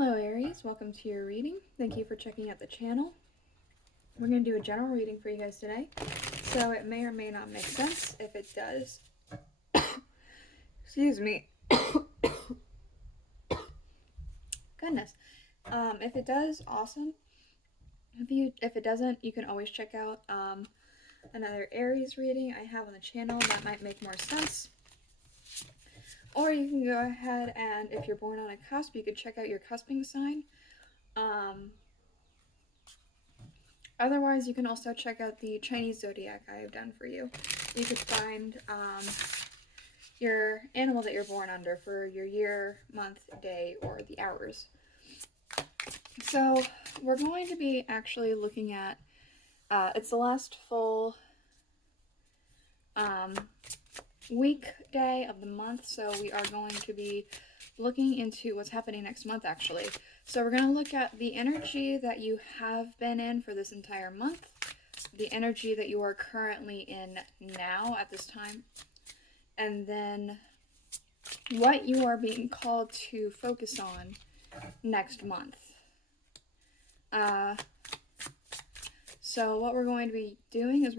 Hello Aries, welcome to your reading. Thank you for checking out the channel. We're going to do a general reading for you guys today. So it may or may not make sense. If it does, excuse me. Goodness. If it does, awesome. If it doesn't, you can always check out another Aries reading I have on the channel that might make more sense. Or you can go ahead and, if you're born on a cusp, you could check out your cusping sign. Otherwise, you can also check out the Chinese zodiac I have done for you. You could find your animal that you're born under for your year, month, day, or the hours. So we're going to be actually looking at, it's the last full weekday of the month, so we are going to be looking into what's happening next month actually. So we're going to look at the energy that you have been in for this entire month, the energy that you are currently in now at this time, and then what you are being called to focus on next month. So what we're going to be doing is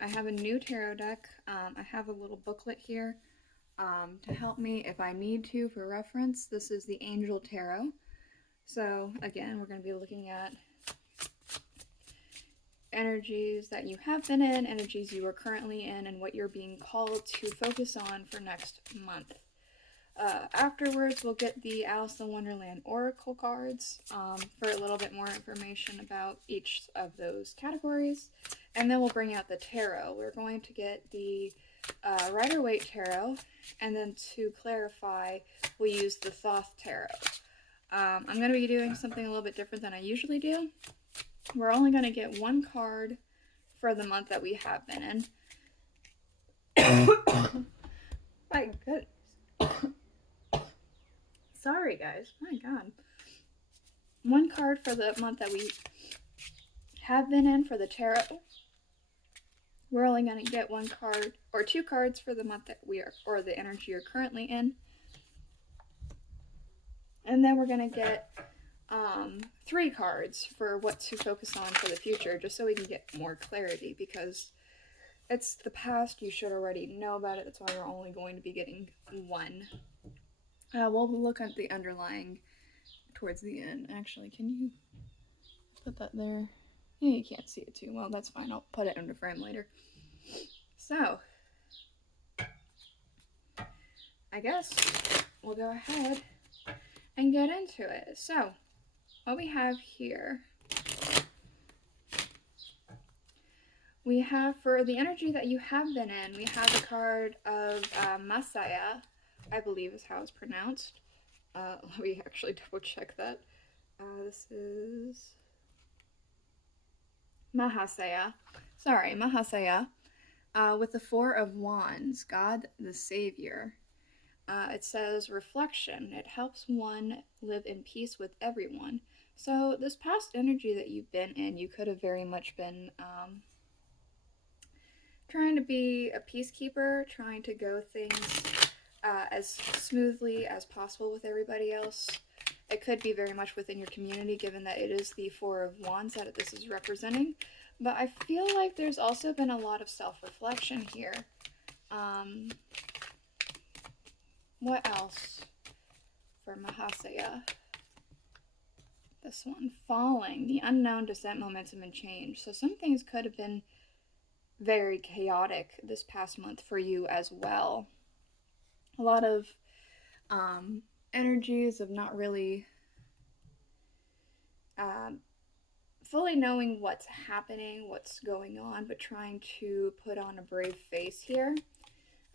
I have a new tarot deck. I have a little booklet here to help me if I need to for reference. This is the Angel Tarot. So again, we're going to be looking at energies that you have been in, energies you are currently in, and what you're being called to focus on for next month. Afterwards, we'll get the Alice in Wonderland Oracle cards for a little bit more information about each of those categories. And then we'll bring out the tarot. We're going to get the Rider-Waite tarot, and then to clarify, we'll use the Thoth tarot. I'm going to be doing something a little bit different than I usually do. We're only going to get one card for the month that we have been in. My goodness. Sorry, guys. My God. One card for the month that we have been in for the tarot. We're only going to get one card or two cards for the month that we are, or the energy you're currently in. And then we're going to get 3 cards for what to focus on for the future, just so we can get more clarity, because it's the past. You should already know about it. That's why we're only going to be getting one. We'll look at the underlying towards the end. Actually, can you put that there? Yeah, you can't see it too well. That's fine. I'll put it into frame later. So, I guess we'll go ahead and get into it. So, what we have here, we have, for the energy that you have been in, we have the card of Masaya, I believe is how it's pronounced. Let me actually double check that. This is Mahasaya. Sorry, Mahasaya. With the 4 of Wands, God the Savior. It says reflection. It helps one live in peace with everyone. So this past energy that you've been in, you could have very much been trying to be a peacekeeper, trying to go things as smoothly as possible with everybody else. It could be very much within your community, given that it is the 4 of Wands that this is representing. But I feel like there's also been a lot of self-reflection here. What else for Mahasaya? This one, falling, the unknown, descent, momentum, and change. So some things could have been very chaotic this past month for you as well. A lot of energies of not really fully knowing what's happening, what's going on, but trying to put on a brave face here.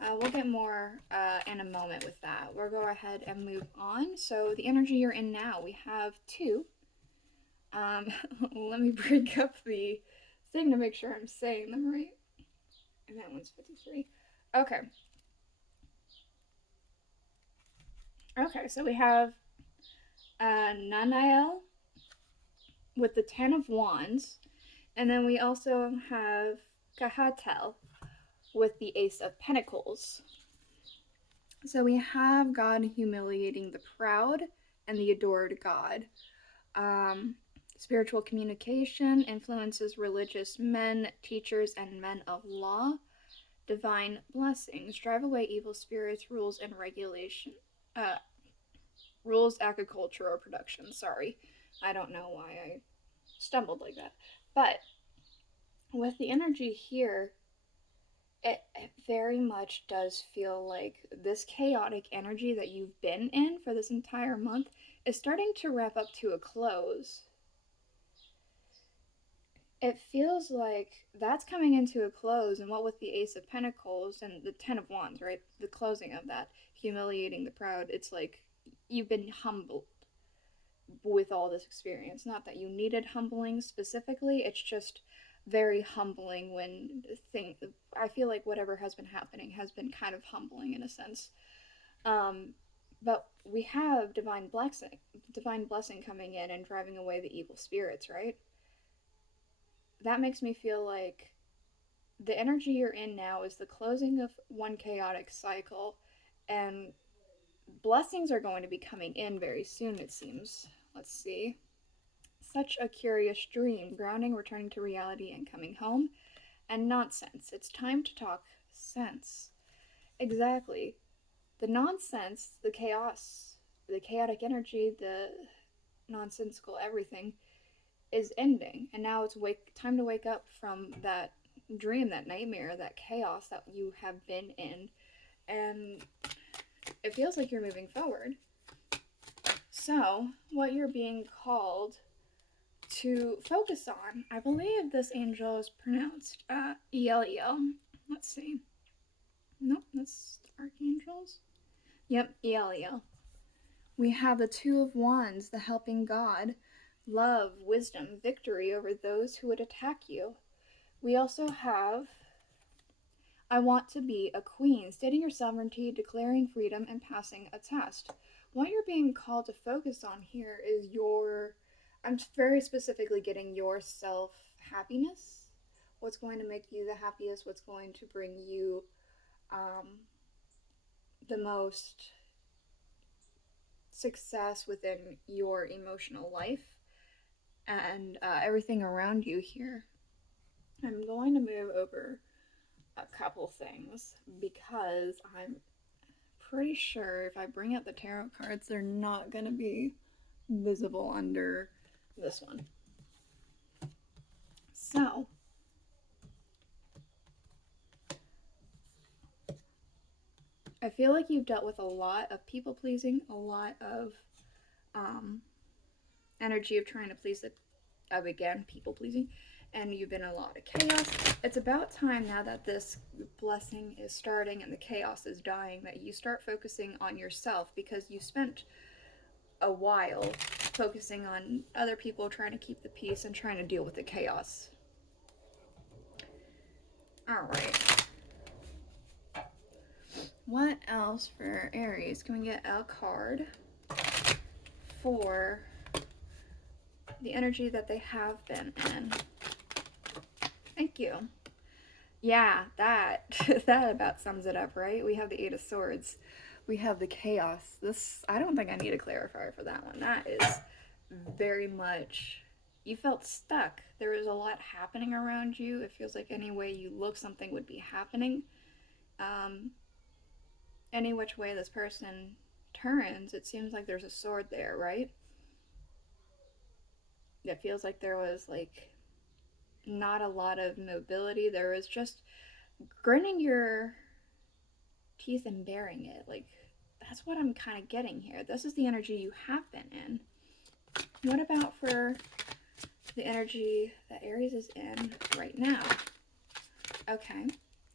We'll get more in a moment with that. We'll go ahead and move on. So the energy you're in now, we have 2. Let me break up the thing to make sure I'm saying them right. And that one's 53. Okay. Okay, so we have Nanael with the 10 of Wands, and then we also have Kahatel with the Ace of Pentacles. So we have God humiliating the proud, and the adored God. Spiritual communication influences religious men, teachers, and men of law. Divine blessings drive away evil spirits, rules, and regulation. Uh, rules, agriculture, or production. Sorry, I don't know why I stumbled like that. But with the energy here, it very much does feel like this chaotic energy that you've been in for this entire month is starting to wrap up to a close. It feels like that's coming into a close, and what with the Ace of Pentacles and the Ten of Wands, right? The closing of that, humiliating the proud, it's like you've been humbled with all this experience. Not that you needed humbling specifically, it's just very humbling when I feel like whatever has been happening has been kind of humbling in a sense. But we have divine blessing coming in and driving away the evil spirits, right? That makes me feel like the energy you're in now is the closing of one chaotic cycle, and blessings are going to be coming in very soon, it seems. Let's see. Such a curious dream, grounding, returning to reality, and coming home. And nonsense. It's time to talk sense. Exactly. The nonsense, the chaos, the chaotic energy, the nonsensical everything is ending. And now it's time to wake up from that dream, that nightmare, that chaos that you have been in. And it feels like you're moving forward. So, what you're being called to focus on, I believe this angel is pronounced Eliel. Let's see. Nope, that's archangels. Yep, Eliel. We have the Two of Wands, the helping God, love, wisdom, victory over those who would attack you. We also have I want to be a queen, stating your sovereignty, declaring freedom, and passing a test. What you're being called to focus on here is I'm very specifically getting your self-happiness. What's going to make you the happiest, what's going to bring you the most success within your emotional life, and everything around you here. I'm going to move over a couple things because I'm pretty sure if I bring up the tarot cards, they're not going to be visible under this one. So, I feel like you've dealt with a lot of people pleasing, a lot of energy of trying to please people pleasing, and you've been in a lot of chaos. It's about time now that this blessing is starting and the chaos is dying that you start focusing on yourself, because you spent a while focusing on other people, trying to keep the peace and trying to deal with the chaos. Alright. What else for Aries? Can we get a card for the energy that they have been in? Thank you. Yeah, that about sums it up, right? We have the Eight of Swords. We have the chaos. I don't think I need a clarifier for that one. That is very much, you felt stuck. There was a lot happening around you. It feels like any way you look, something would be happening. Any which way this person turns, it seems like there's a sword there, right? It feels like there was like not a lot of mobility. There was just gritting your teeth and bearing it. Like, that's what I'm kind of getting here. This is the energy you have been in. What about for the energy that Aries is in right now? Okay,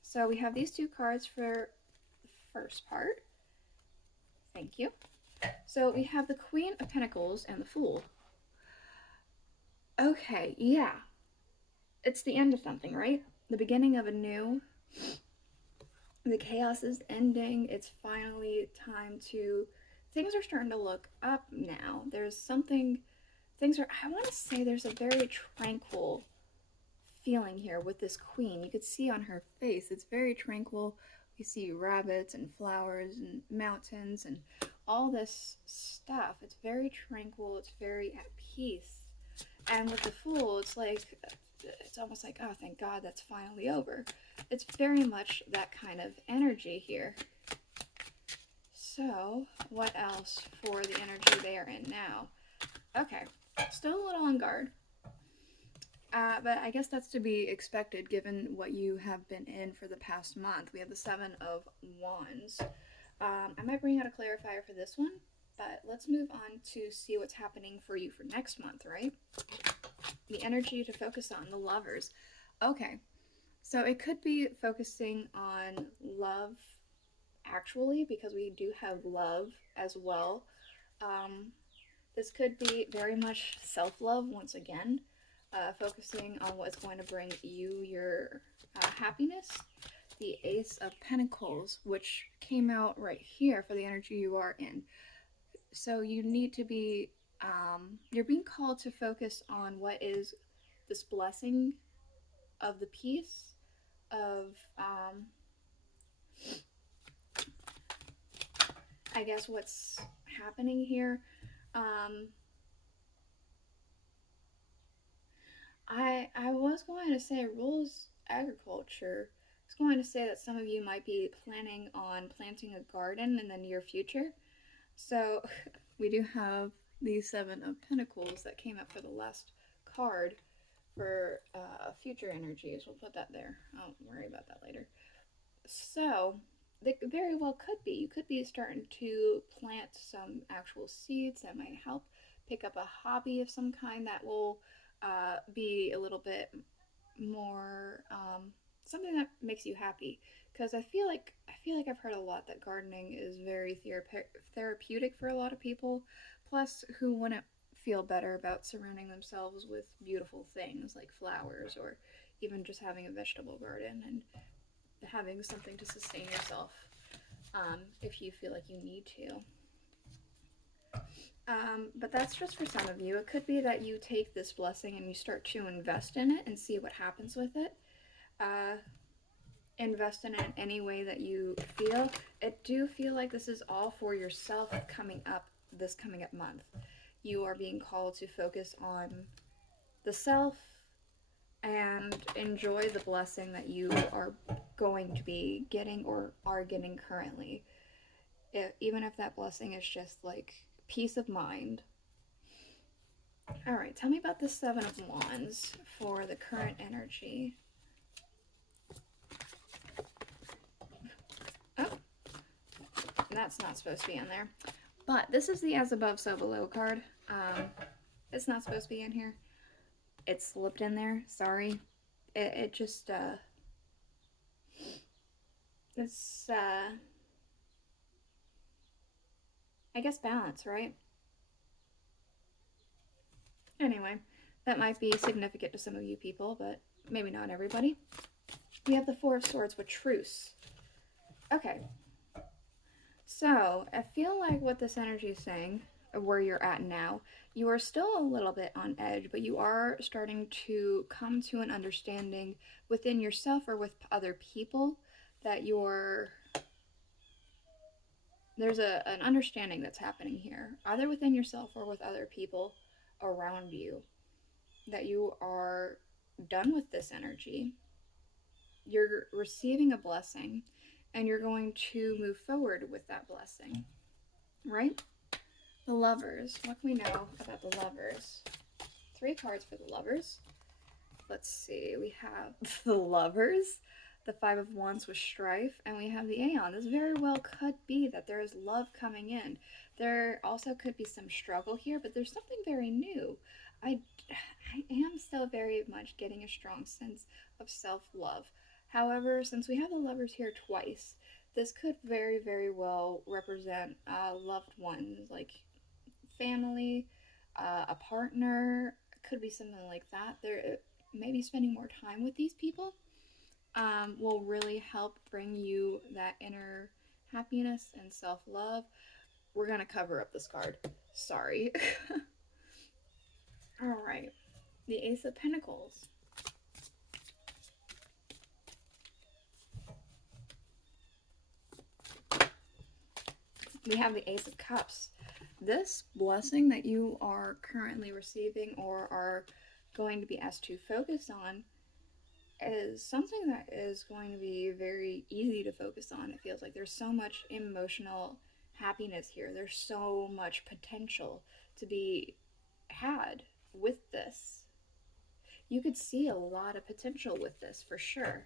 so we have these two cards for the first part. Thank you. So we have the Queen of Pentacles and the Fool. Okay, yeah. It's the end of something, right? The beginning of a new. The chaos is ending. It's finally time to... Things are starting to look up now. There's something... I want to say there's a very tranquil feeling here with this queen. You could see on her face, it's very tranquil. We see rabbits and flowers and mountains and all this stuff. It's very tranquil, it's very at peace. And with the Fool, it's like, it's almost like, oh, thank God that's finally over. It's very much that kind of energy here. So, what else for the energy they are in now? Okay, still a little on guard. But I guess that's to be expected given what you have been in for the past month. We have the Seven of Wands. I might bring out a clarifier for this one, but let's move on to see what's happening for you for next month, right? The energy to focus on, the Lovers. Okay, so it could be focusing on love, actually, because we do have love as well. This could be very much self-love once again, focusing on what's going to bring you your happiness. The Ace of Pentacles, which came out right here for the energy you are in. So you need to be, you're being called to focus on what is this blessing of the peace of, I guess what's happening here. I was going to say rules agriculture. I was going to say that some of you might be planning on planting a garden in the near future. So we do have the Seven of Pentacles that came up for the last card for future energies. We'll put that there. I'll worry about that later. So they very well could be. You could be starting to plant some actual seeds that might help. Pick up a hobby of some kind that will be a little bit more something that makes you happy. Because I feel like I've heard a lot that gardening is very therapeutic for a lot of people. Plus, who wouldn't feel better about surrounding themselves with beautiful things like flowers, or even just having a vegetable garden and having something to sustain yourself if you feel like you need to. But that's just for some of you. It could be that you take this blessing and you start to invest in it and see what happens with it. Invest in it in any way that you feel. I do feel like this is all for yourself coming up month. You are being called to focus on the self and enjoy the blessing that you are going to be getting or are getting currently. Even if that blessing is just like peace of mind. Alright, tell me about the Seven of Wands for the current energy. Oh, that's not supposed to be in there. But this is the As Above, So Below card. It's not supposed to be in here. It slipped in there. Sorry. It just, it's, I guess balance, right? Anyway, that might be significant to some of you people, but maybe not everybody. We have the Four of Swords with Truce. Okay. So, I feel like what this energy is saying, where you're at now, you are still a little bit on edge, but you are starting to come to an understanding within yourself or with other people that there's an understanding that's happening here, either within yourself or with other people around you, that you are done with this energy. You're receiving a blessing and you're going to move forward with that blessing, right? The Lovers. What can we know about the Lovers? 3 cards for the Lovers. Let's see. We have the Lovers, the Five of Wands with Strife, and we have the Aeon. This very well could be that there is love coming in. There also could be some struggle here, but there's something very new. I am still very much getting a strong sense of self-love. However, since we have the Lovers here twice, this could very, very well represent loved ones, like family, a partner. Could be something like that. Maybe spending more time with these people will really help bring you that inner happiness and self-love. We're going to cover up this card. Sorry. Alright. The Ace of Pentacles. We have the Ace of Cups. This blessing that you are currently receiving or are going to be asked to focus on is something that is going to be very easy to focus on. It feels like there's so much emotional happiness here. There's so much potential to be had with this. You could see a lot of potential with this for sure.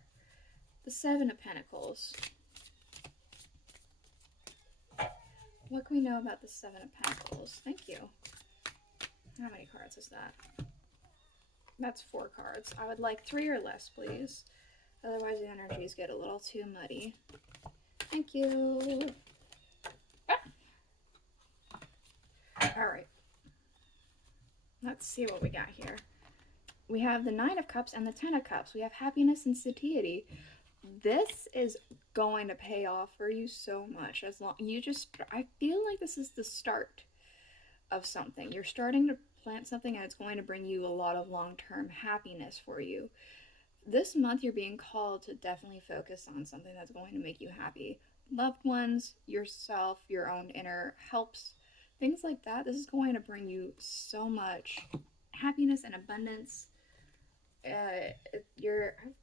The Seven of Pentacles. What can we know about the Seven of Pentacles? Thank you. How many cards is that? That's 4 cards. I would like 3 or less, please. Otherwise the energies get a little too muddy. Thank you. Ah. Alright. Let's see what we got here. We have the 9 of Cups and the 10 of Cups. We have happiness and satiety. This is going to pay off for you so much. As long I feel like this is the start of something. You're starting to plant something and it's going to bring you a lot of long-term happiness for you. This month you're being called to definitely focus on something that's going to make you happy. Loved ones, yourself, your own inner helps, things like that. This is going to bring you so much happiness and abundance. I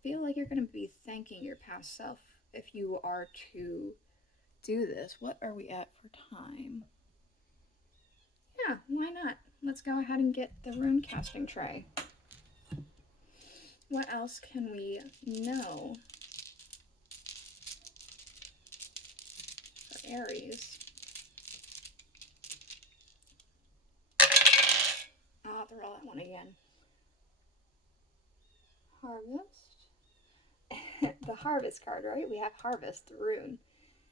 feel like you're going to be thanking your past self if you are to do this. What are we at for time? Yeah, why not? Let's go ahead and get the rune casting tray. What else can we know for Aries? I'll have to roll that one again. Harvest. The harvest card, right? We have harvest, the rune.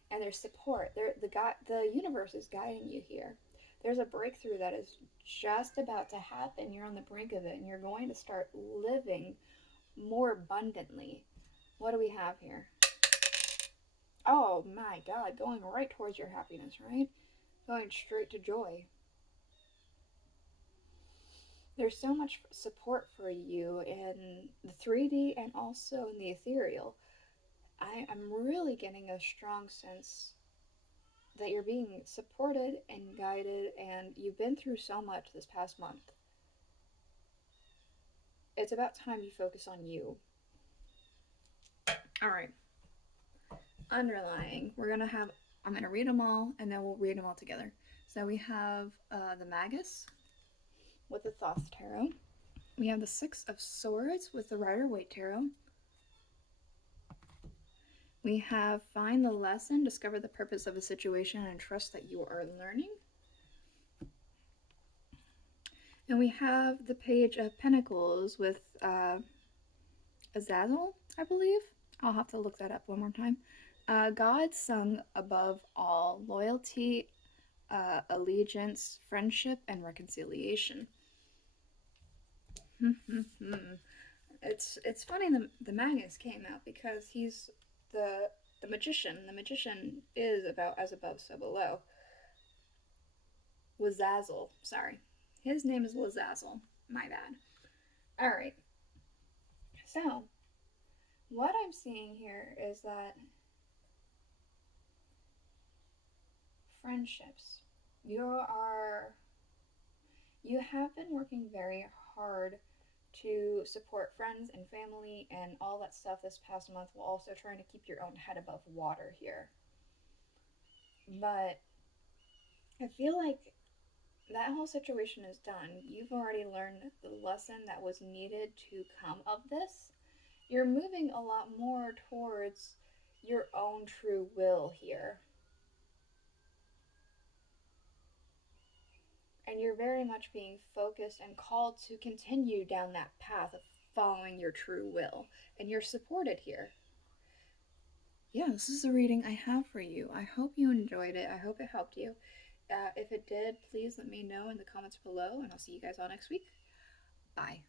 And there's support. The universe is guiding you here. There's a breakthrough that is just about to happen. You're on the brink of it, and you're going to start living more abundantly. What do we have here? Oh my God, going right towards your happiness, right? Going straight to joy. There's so much support for you in the 3D and also in the ethereal. I'm really getting a strong sense that you're being supported and guided, and you've been through so much this past month. It's about time you focus on you. All right. Underlying, I'm going to read them all, and then we'll read them all together. So we have the Magus with the Thoth Tarot. We have the 6 of Swords with the Rider-Waite Tarot. We have Find the Lesson, Discover the Purpose of a Situation, and Trust that you are learning. And we have the Page of Pentacles with Azazel, I believe. I'll have to look that up one more time. God sung above all, loyalty, allegiance, friendship, and reconciliation. It's funny the Magus came out because he's the magician. The magician is about as above, so below. Lazazel, sorry. His name is Lazazel. My bad. Alright. So, what I'm seeing here is that friendships. You have been working very hard to support friends and family and all that stuff this past month, while also trying to keep your own head above water here. But I feel like that whole situation is done. You've already learned the lesson that was needed to come of this. You're moving a lot more towards your own true will here. And you're very much being focused and called to continue down that path of following your true will. And you're supported here. Yeah, this is the reading I have for you. I hope you enjoyed it. I hope it helped you. If it did, please let me know in the comments below, and I'll see you guys all next week. Bye.